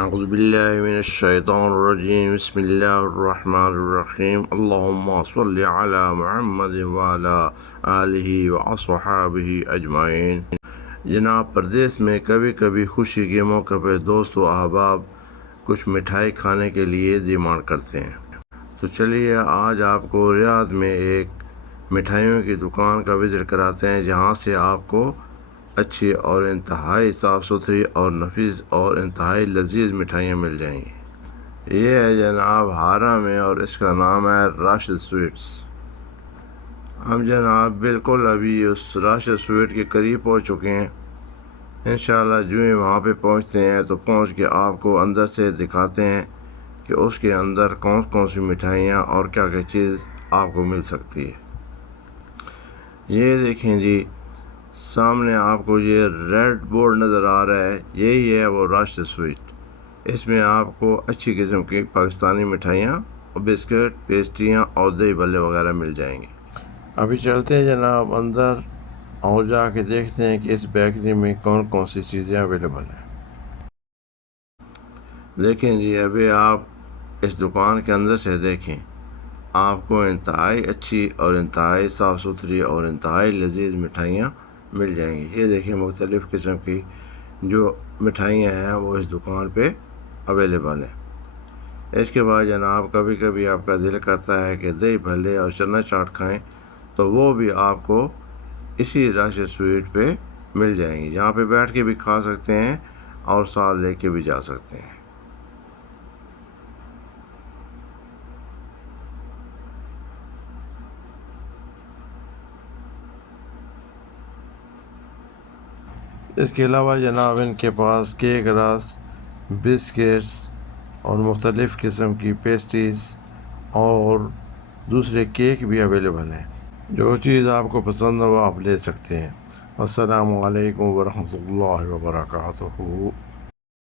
اعوذ باللہ من الشیطان الرجیم بسم اللہ الرحمن الرحیم اللہم صل علی محمد وعلی آلہ واصحابہ اجمعین۔ جناب، پردیس میں کبھی کبھی خوشی کے موقع پہ دوست و احباب کچھ مٹھائی کھانے کے لیے ڈیمانڈ کرتے ہیں، تو چلیے آج آپ کو ریاض میں ایک مٹھائیوں کی دکان کا وزٹ کراتے ہیں، جہاں سے آپ کو اچھی اور انتہائی صاف ستھری اور نفیس اور انتہائی لذیذ مٹھائیاں مل جائیں گی۔ یہ ہے جناب ہارا میں، اور اس کا نام ہے راشد سویٹس۔ ہم جناب بالکل ابھی اس راشد سویٹ کے قریب پہنچ چکے ہیں۔ انشاءاللہ جو ہی وہاں پہ پہنچتے ہیں تو پہنچ کے آپ کو اندر سے دکھاتے ہیں کہ اس کے اندر کون کون سی مٹھائیاں اور کیا کیا چیز آپ کو مل سکتی ہے۔ یہ دیکھیں جی، سامنے آپ کو یہ ریڈ بورڈ نظر آ رہا ہے، یہی ہے وہ راشد سویٹ۔ اس میں آپ کو اچھی قسم کی پاکستانی مٹھائیاں اور بسکٹ، پیسٹریاں اور دہی بھلے وغیرہ مل جائیں گے۔ ابھی چلتے ہیں جناب اندر اور جا کے دیکھتے ہیں کہ اس بیکری میں کون کون سی چیزیں اویلیبل ہیں۔ دیکھیں جی، ابھی آپ اس دکان کے اندر سے دیکھیں، آپ کو انتہائی اچھی اور انتہائی صاف ستھری اور انتہائی لذیذ مٹھائیاں مل جائیں گی۔ یہ دیکھیں مختلف قسم کی جو مٹھائیاں ہیں وہ اس دکان پہ اویلیبل ہیں۔ اس کے بعد جناب کبھی کبھی آپ کا دل کرتا ہے کہ دہی بھلے اور چنا چاٹ کھائیں، تو وہ بھی آپ کو اسی راشد سویٹ پہ مل جائیں گی، جہاں پہ بیٹھ کے بھی کھا سکتے ہیں اور ساتھ لے کے بھی جا سکتے ہیں۔ اس کے علاوہ جناب ان کے پاس کیک رس، بسکٹس اور مختلف قسم کی پیسٹریز اور دوسرے کیک بھی اویلیبل ہیں۔ جو چیز آپ کو پسند ہو آپ لے سکتے ہیں۔ السلام علیکم ورحمۃ اللہ وبرکاتہ۔